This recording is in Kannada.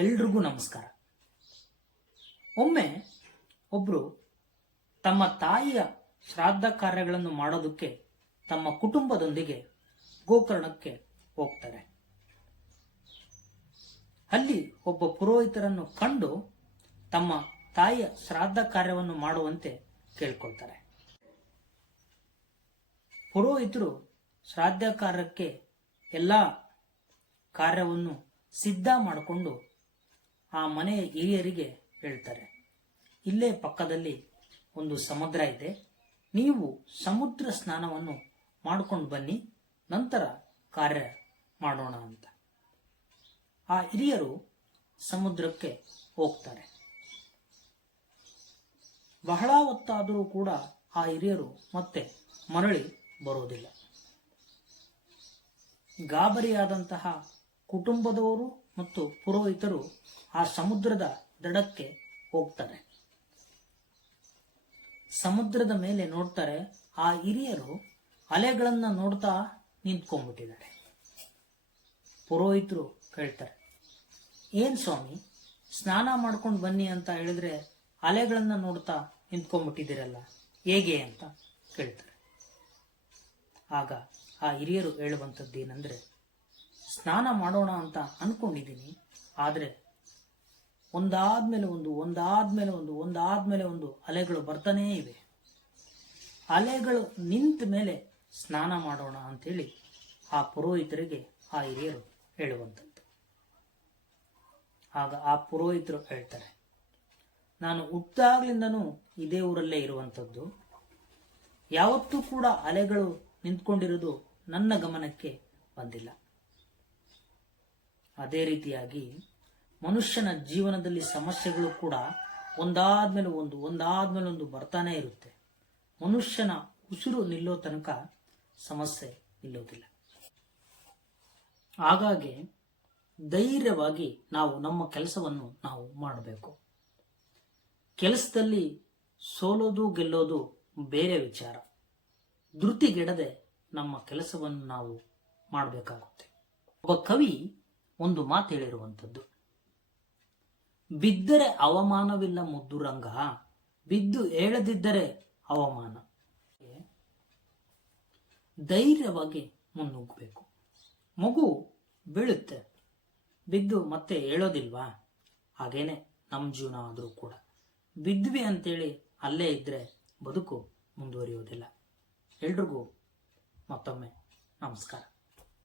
ಎಲ್ರಿಗೂ ನಮಸ್ಕಾರ. ಒಮ್ಮೆ ಒಬ್ರು ತಮ್ಮ ತಾಯಿಯ ಶ್ರಾದ್ದ ಕಾರ್ಯಗಳನ್ನು ಮಾಡೋದಕ್ಕೆ ತಮ್ಮ ಕುಟುಂಬದೊಂದಿಗೆ ಗೋಕರ್ಣಕ್ಕೆ ಹೋಗ್ತಾರೆ. ಅಲ್ಲಿ ಒಬ್ಬ ಪುರೋಹಿತರನ್ನು ಕಂಡು ತಮ್ಮ ತಾಯಿಯ ಶ್ರಾದ್ದ ಕಾರ್ಯವನ್ನು ಮಾಡುವಂತೆ ಕೇಳ್ಕೊಳ್ತಾರೆ. ಪುರೋಹಿತರು ಶ್ರಾದ್ದ ಕಾರ್ಯಕ್ಕೆ ಎಲ್ಲ ಕಾರ್ಯವನ್ನು ಸಿದ್ಧ ಮಾಡಿಕೊಂಡು ಆ ಮನೆಯ ಹಿರಿಯರಿಗೆ ಹೇಳ್ತಾರೆ, ಇಲ್ಲೇ ಪಕ್ಕದಲ್ಲಿ ಒಂದು ಸಮುದ್ರ ಇದೆ, ನೀವು ಸಮುದ್ರ ಸ್ನಾನವನ್ನು ಮಾಡ್ಕೊಂಡು ಬನ್ನಿ, ನಂತರ ಕಾರ್ಯ ಮಾಡೋಣ ಅಂತ. ಆ ಹಿರಿಯರು ಸಮುದ್ರಕ್ಕೆ ಹೋಗ್ತಾರೆ. ಬಹಳ ಹೊತ್ತಾದರೂ ಕೂಡ ಆ ಹಿರಿಯರು ಮತ್ತೆ ಮರಳಿ ಬರೋದಿಲ್ಲ. ಗಾಬರಿಯಾದಂತಹ ಕುಟುಂಬದವರು ಮತ್ತು ಪುರೋಹಿತರು ಆ ಸಮುದ್ರದ ದಡಕ್ಕೆ ಹೋಗ್ತಾರೆ. ಸಮುದ್ರದ ಮೇಲೆ ನೋಡ್ತಾರೆ, ಆ ಹಿರಿಯರು ಅಲೆಗಳನ್ನ ನೋಡ್ತಾ ನಿಂತ್ಕೊಂಡ್ಬಿಟ್ಟಿದ್ದಾರೆ. ಪುರೋಹಿತರು ಕೇಳ್ತಾರೆ, ಏನ್ ಸ್ವಾಮಿ, ಸ್ನಾನ ಮಾಡ್ಕೊಂಡು ಬನ್ನಿ ಅಂತ ಹೇಳಿದ್ರೆ ಅಲೆಗಳನ್ನ ನೋಡ್ತಾ ನಿಂತ್ಕೊಂಡ್ಬಿಟ್ಟಿದ್ದೀರಲ್ಲ, ಹೇಗೆ ಅಂತ ಕೇಳ್ತಾರೆ. ಆಗ ಆ ಹಿರಿಯರು ಹೇಳುವಂಥದ್ದೇನೆಂದ್ರೆ, ಸ್ನಾನ ಮಾಡೋಣ ಅಂತ ಅನ್ಕೊಂಡಿದ್ದೀನಿ, ಆದ್ರೆ ಒಂದಾದ್ಮೇಲೆ ಒಂದು ಅಲೆಗಳು ಬರ್ತಾನೇ ಇವೆ. ಅಲೆಗಳು ನಿಂತ ಮೇಲೆ ಸ್ನಾನ ಮಾಡೋಣ ಅಂತೇಳಿ ಆ ಪುರೋಹಿತರಿಗೆ ಆ ಹಿರಿಯರು ಹೇಳುವಂಥದ್ದು. ಆಗ ಆ ಪುರೋಹಿತರು ಹೇಳ್ತಾರೆ, ನಾನು ಹುಟ್ಟಾಗ್ಲಿಂದನೂ ಇದೇ ಊರಲ್ಲೇ ಇರುವಂಥದ್ದು, ಯಾವತ್ತೂ ಕೂಡ ಅಲೆಗಳು ನಿಂತ್ಕೊಂಡಿರೋದು ನನ್ನ ಗಮನಕ್ಕೆ ಬಂದಿಲ್ಲ. ಅದೇ ರೀತಿಯಾಗಿ ಮನುಷ್ಯನ ಜೀವನದಲ್ಲಿ ಸಮಸ್ಯೆಗಳು ಕೂಡ ಒಂದಾದ್ಮೇಲೆ ಒಂದು ಬರ್ತಾನೆ ಇರುತ್ತೆ. ಮನುಷ್ಯನ ಉಸಿರು ನಿಲ್ಲೋ ತನಕ ಸಮಸ್ಯೆ ನಿಲ್ಲೋದಿಲ್ಲ. ಹಾಗಾಗಿ ಧೈರ್ಯವಾಗಿ ನಾವು ನಮ್ಮ ಕೆಲಸವನ್ನು ನಾವು ಮಾಡಬೇಕು. ಕೆಲಸದಲ್ಲಿ ಸೋಲೋದು ಗೆಲ್ಲೋದು ಬೇರೆ ವಿಚಾರ. ಧೃತಿಗೆಡದೆ ನಮ್ಮ ಕೆಲಸವನ್ನು ನಾವು ಮಾಡಬೇಕಾಗುತ್ತೆ. ಒಬ್ಬ ಕವಿ ಒಂದು ಮಾತು ಹೇಳಿರುವಂಥದ್ದು, ಬಿದ್ದರೆ ಅವಮಾನವಿಲ್ಲ ಮುದ್ದುರಂಗ, ಬಿದ್ದು ಏಳದಿದ್ದರೆ ಅವಮಾನ. ಧೈರ್ಯವಾಗಿ ಮುನ್ನುಗ್ಗಬೇಕು. ಮಗು ಬೀಳುತ್ತೆ, ಬಿದ್ದು ಮತ್ತೆ ಹೇಳೋದಿಲ್ವಾ? ಹಾಗೇನೆ ನಮ್ಮ ಜೀವನ ಆದರೂ ಕೂಡ ಬಿದ್ವಿ ಅಂತೇಳಿ ಅಲ್ಲೇ ಇದ್ರೆ ಬದುಕು ಮುಂದುವರಿಯೋದಿಲ್ಲ. ಎಲ್ರಿಗೂ ಮತ್ತೊಮ್ಮೆ ನಮಸ್ಕಾರ.